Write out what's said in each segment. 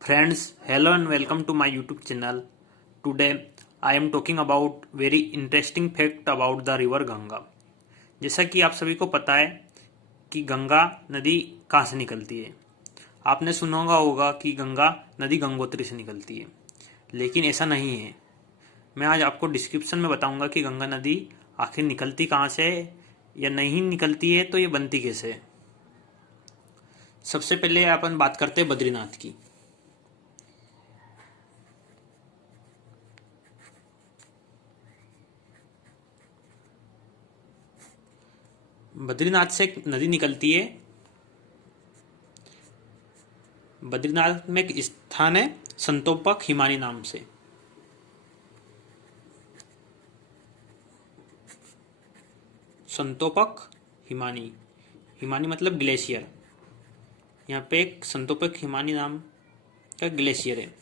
Friends, hello and welcome to my YouTube channel. Today I am talking about very interesting fact about the river Ganga. जैसा कि आप सभी को पता है कि गंगा नदी कहाँ से निकलती है। आपने सुना होगा कि गंगा नदी गंगोत्री से निकलती है, लेकिन ऐसा नहीं है। मैं आज आपको डिस्क्रिप्शन में बताऊंगा कि गंगा नदी आखिर निकलती कहाँ से है, या नहीं निकलती है तो ये बनती कैसे है। सबसे पहले अपन बात करते हैं बद्रीनाथ की। बद्रीनाथ से एक नदी निकलती है। बद्रीनाथ में एक स्थान है संतोपक हिमानी नाम से। संतोपक हिमानी, हिमानी मतलब ग्लेशियर। यहाँ पे एक संतोपक हिमानी नाम का ग्लेशियर है।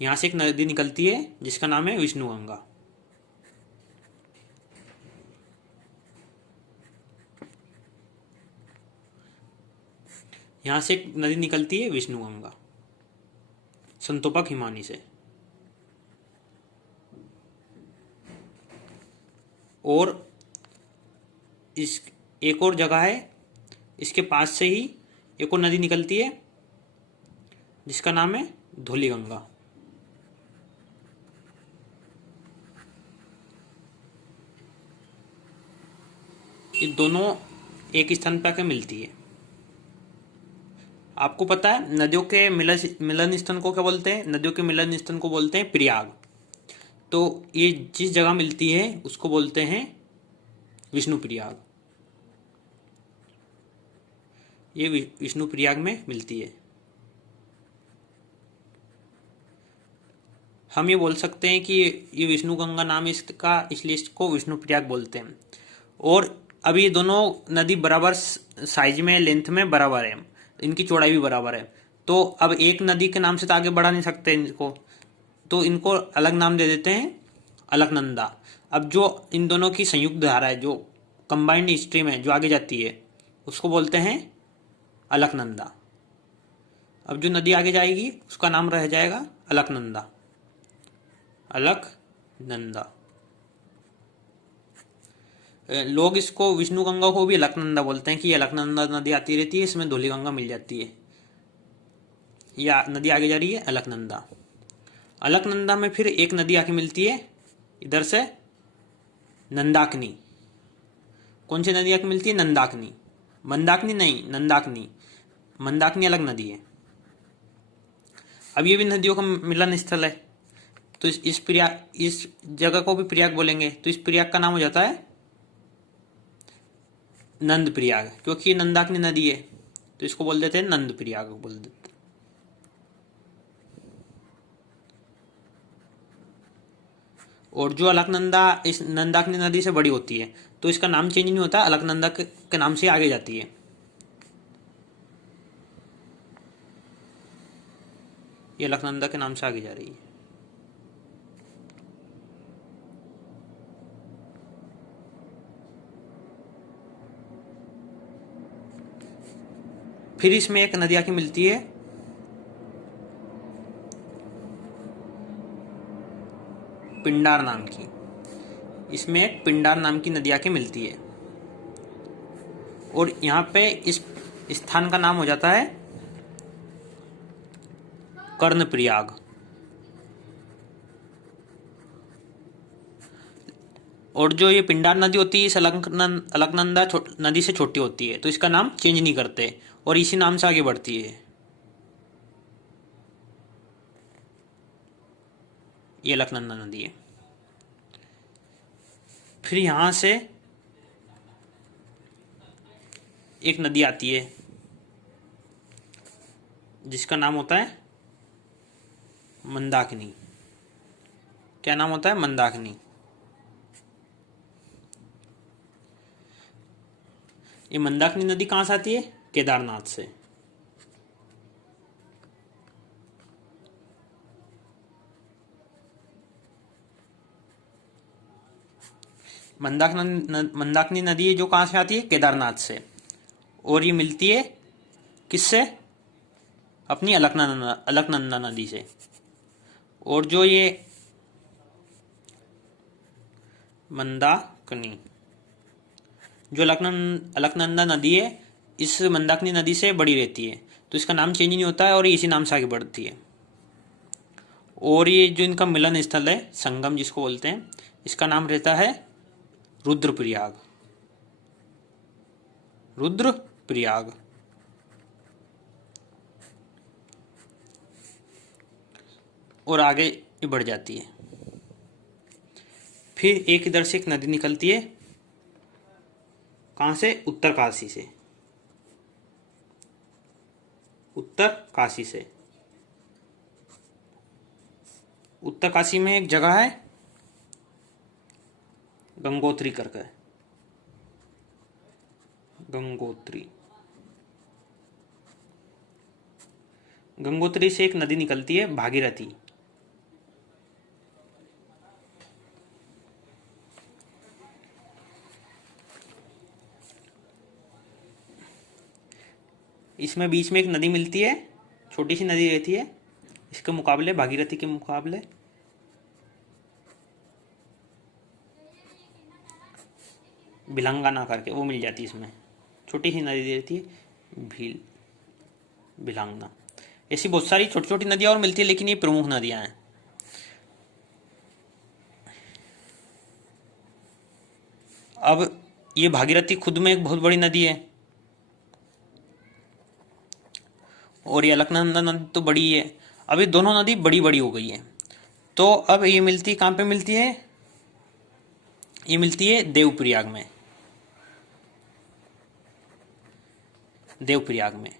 यहाँ से एक नदी निकलती है जिसका नाम है विष्णुगंगा। यहाँ से एक नदी निकलती है विष्णुगंगा संतोपक हिमानी से। और इस एक और जगह है, इसके पास से ही एक और नदी निकलती है जिसका नाम है धौलीगंगा। ये दोनों एक स्थान पर आकर मिलती है। आपको पता है नदियों के मिलन स्थल को क्या बोलते हैं? नदियों के मिलन स्थल को बोलते हैं प्रयाग। तो ये जिस जगह मिलती है उसको बोलते हैं विष्णु प्रयाग। ये विष्णु प्रयाग में मिलती है। हम ये बोल सकते हैं कि ये विष्णु गंगा नाम है इसका, इसलिए इसको विष्णु प्रयाग बोलते हैं। और अभी ये दोनों नदी बराबर साइज में, लेंथ में बराबर है, इनकी चौड़ाई भी बराबर है। तो अब एक नदी के नाम से तो आगे बढ़ा नहीं सकते इनको, तो इनको अलग नाम दे देते हैं, अलकनंदा। अब जो इन दोनों की संयुक्त धारा है, जो कंबाइंड स्ट्रीम है जो आगे जाती है, उसको बोलते हैं अलकनंदा। अब जो नदी आगे जाएगी उसका नाम रह जाएगा अलकनंदा। अलकनंदा। लोग इसको विष्णु गंगा को भी अलकनंदा बोलते हैं कि अलकनंदा नदी आती रहती है, इसमें धौलीगंगा मिल जाती है। या नदी आगे जा रही है अलकनंदा। अलकनंदा में फिर एक नदी आके मिलती है इधर से, नंदाकिनी। कौन सी नदी आके मिलती है? नंदाकिनी। मंदाकिनी नहीं, नंदाकिनी। मंदाकिनी अलग नदी है। अब ये भी नदियों का मिलन स्थल है, तो इस जगह को भी प्रयाग बोलेंगे। तो इस प्रयाग का नाम हो जाता है नंद प्रयाग, क्योंकि ये नंदाकिनी नदी है तो इसको बोल देते हैं नंद प्रयाग बोल देते। और जो अलकनंदा इस नंदाकिनी नदी से बड़ी होती है तो इसका नाम चेंज नहीं होता, अलकनंदा के नाम से आगे जाती है। ये अलकनंदा के नाम से आगे जा रही है। फिर इसमें एक नदी आके मिलती है पिंडार नाम की। इसमें एक पिंडार नाम की नदी आके मिलती है। और यहाँ पे इस स्थान का नाम हो जाता है कर्णप्रयाग। और जो ये पिंडार नदी होती है इस अलकनंदा नदी से छोटी होती है, तो इसका नाम चेंज नहीं करते और इसी नाम से आगे बढ़ती है। ये अलकनंदा नदी है। फिर यहां से एक नदी आती है जिसका नाम होता है मंदाकिनी। क्या नाम होता है? मंदाकिनी। ये मंदाकिनी नदी कहां से आती है? केदारनाथ से। मंदाकिनी नदी है जो कहां से आती है? केदारनाथ से। और ये मिलती है किससे? अपनी अलकनंदा नदी से। और जो ये मंदाकिनी, जो अलकनंदा नदी है, इस मंदाकिनी नदी से बड़ी रहती है, तो इसका नाम चेंज नहीं होता है और इसी नाम से आगे बढ़ती है। और ये जो इनका मिलन स्थल है, संगम जिसको बोलते हैं, इसका नाम रहता है रुद्रप्रयाग। रुद्रप्रयाग। और आगे ये बढ़ जाती है। फिर एक इधर से एक नदी निकलती है, कहां से? उत्तर काशी से। उत्तर काशी से। उत्तर काशी में एक जगह है गंगोत्री करके, गंगोत्री। गंगोत्री से एक नदी निकलती है भागीरथी। इसमें बीच में एक नदी मिलती है, छोटी सी नदी रहती है, इसके मुकाबले, भागीरथी के मुकाबले भिलंगाना करके वो मिल जाती है। इसमें छोटी सी नदी रहती है, भिलंगना। ऐसी बहुत सारी छोटी छोटी नदियां और मिलती है, लेकिन ये प्रमुख नदियां हैं। अब ये भागीरथी खुद में एक बहुत बड़ी नदी है, और ये अलकनंदा नदी तो बड़ी है। अभी दोनों नदी बड़ी बड़ी हो गई है, तो अब ये मिलती कहाँ पे मिलती है? ये मिलती है देवप्रयाग में। देवप्रयाग में।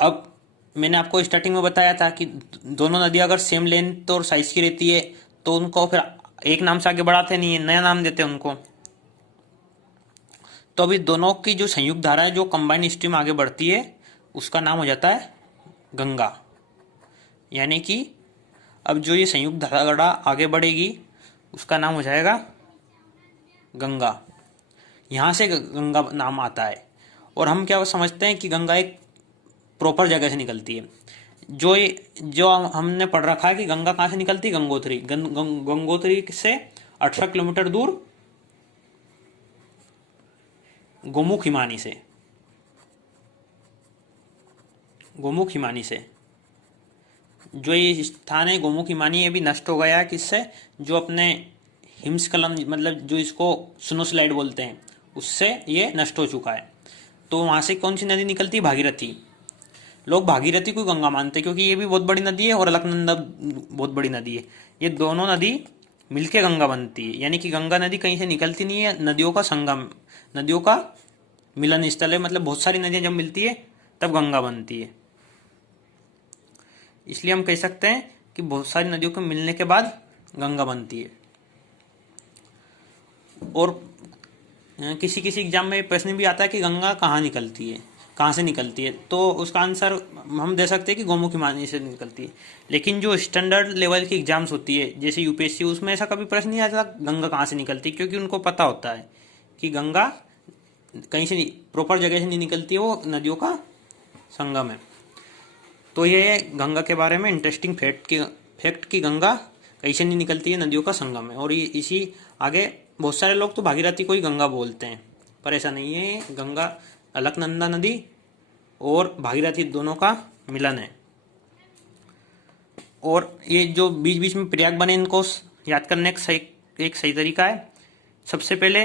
अब मैंने आपको स्टार्टिंग में बताया था कि दोनों नदियां अगर सेम लेंथ और साइज की रहती है तो उनको फिर एक नाम से आगे बढ़ाते नहीं है, नया नाम देते हैं उनको। तो अभी दोनों की जो संयुक्त धारा है, जो कंबाइंड स्ट्रीम आगे बढ़ती है, उसका नाम हो जाता है गंगा। यानी कि अब जो ये संयुक्त धारा आगे बढ़ेगी उसका नाम हो जाएगा गंगा। यहां से गंगा नाम आता है। और हम क्या समझते हैं कि गंगा एक प्रॉपर जगह से निकलती है। जो हमने पढ़ रखा है कि गंगा कहां से निकलती है? गंगोत्री। गंगोत्री से 18 किलोमीटर दूर गोमुख हिमानी से। गोमुख हिमानी से जो ये स्थान है गोमुख हिमानी, ये भी नष्ट हो गया है। किससे? जो अपने हिमस्खलन, मतलब जो इसको स्नो स्लाइड बोलते हैं, उससे ये नष्ट हो चुका है। तो वहां से कौन सी नदी निकलती है? भागीरथी। लोग भागीरथी को गंगा मानते हैं क्योंकि ये भी बहुत बड़ी नदी है और अलकनंदा बहुत बड़ी नदी है। ये दोनों नदी मिलके गंगा बनती है। यानी कि गंगा नदी कहीं से निकलती नहीं है, नदियों का संगम, नदियों का मिलन स्थल है। मतलब बहुत सारी नदियां जब मिलती है तब गंगा बनती है। इसलिए हम कह सकते हैं कि बहुत सारी नदियों के मिलने के बाद गंगा बनती है। और किसी किसी एग्जाम में प्रश्न भी आता है कि गंगा कहाँ निकलती है, कहाँ से निकलती है, तो उसका आंसर हम दे सकते हैं कि गोमुख हिमानी से निकलती है। लेकिन जो स्टैंडर्ड लेवल की एग्जाम्स होती है जैसे यूपीएससी, उसमें ऐसा कभी प्रश्न नहीं आता गंगा कहाँ से निकलती है, क्योंकि उनको पता होता है कि गंगा कहीं से प्रॉपर जगह से नहीं निकलती है, वो नदियों का संगम है। तो ये गंगा के बारे में इंटरेस्टिंग फैक्ट की गंगा कैसे नहीं निकलती है, नदियों का संगम है। और ये इसी आगे बहुत सारे लोग तो भागीरथी को ही गंगा बोलते हैं, पर ऐसा नहीं है। गंगा अलकनंदा नदी और भागीरथी दोनों का मिलन है। और ये जो बीच बीच में प्रयाग बने, इनको याद करने का एक सही तरीका है। सबसे पहले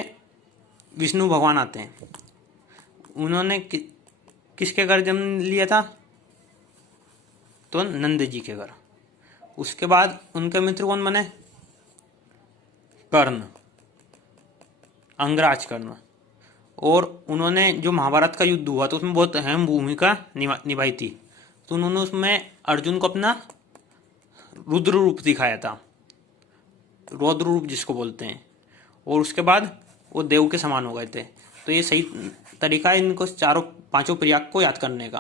विष्णु भगवान आते हैं। उन्होंने किसके घर जन्म लिया था? तो नंद जी के घर। उसके बाद उनके मित्र कौन बने? कर्ण, अंगराज कर्ण। और उन्होंने जो महाभारत का युद्ध हुआ तो उसमें बहुत अहम भूमिका निभाई थी। तो उन्होंने उसमें अर्जुन को अपना रुद्र रूप दिखाया था, रौद्र रूप जिसको बोलते हैं। और उसके बाद वो देव के समान हो गए थे। तो ये सही तरीका है इनको पांचों प्रयाग को याद करने का।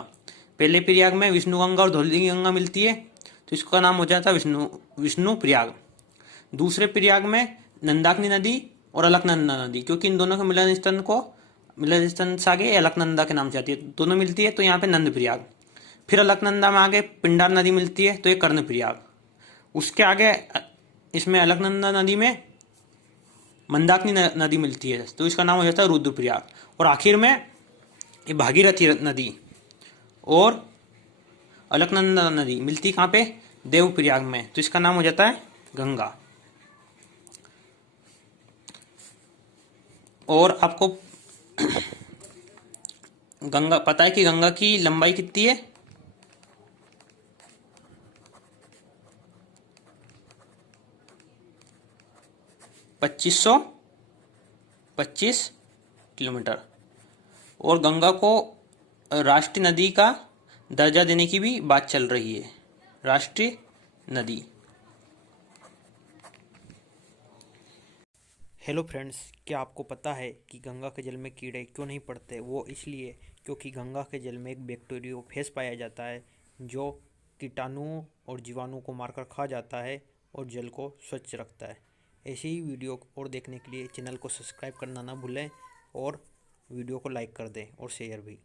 पहले प्रयाग में विष्णु गंगा और धौली गंगा मिलती है, तो इसका नाम हो जाता है विष्णु प्रयाग। दूसरे प्रयाग में नंदाकिनी नदी और अलकनंदा नदी, क्योंकि इन दोनों के मिलन स्थान से आगे अलकनंदा के नाम से आती है, दोनों मिलती है, तो यहाँ पे नंद प्रयाग। फिर अलकनंदा में आगे पिंडार नदी मिलती है, तो ये कर्णप्रयाग। उसके आगे इसमें अलकनंदा नदी में मंदाकिनी नदी मिलती है, तो इसका नाम हो जाता है रुद्रप्रयाग। और आखिर में ये भागीरथी नदी और अलकनंदा नदी मिलती कहाँ पे? देवप्रयाग में, तो इसका नाम हो जाता है गंगा। और आपको गंगा पता है कि गंगा की लंबाई कितनी है? 2525 किलोमीटर। और गंगा को राष्ट्रीय नदी का दर्जा देने की भी बात चल रही है, राष्ट्रीय नदी। हेलो फ्रेंड्स, क्या आपको पता है कि गंगा के जल में कीड़े क्यों नहीं पड़ते? वो इसलिए क्योंकि गंगा के जल में एक बैक्टीरियोफेज पाया जाता है जो कीटाणुओं और जीवाणुओं को मारकर खा जाता है और जल को स्वच्छ रखता है। ऐसे ही वीडियो और देखने के लिए चैनल को सब्सक्राइब करना ना भूलें और वीडियो को लाइक कर दें और शेयर भी।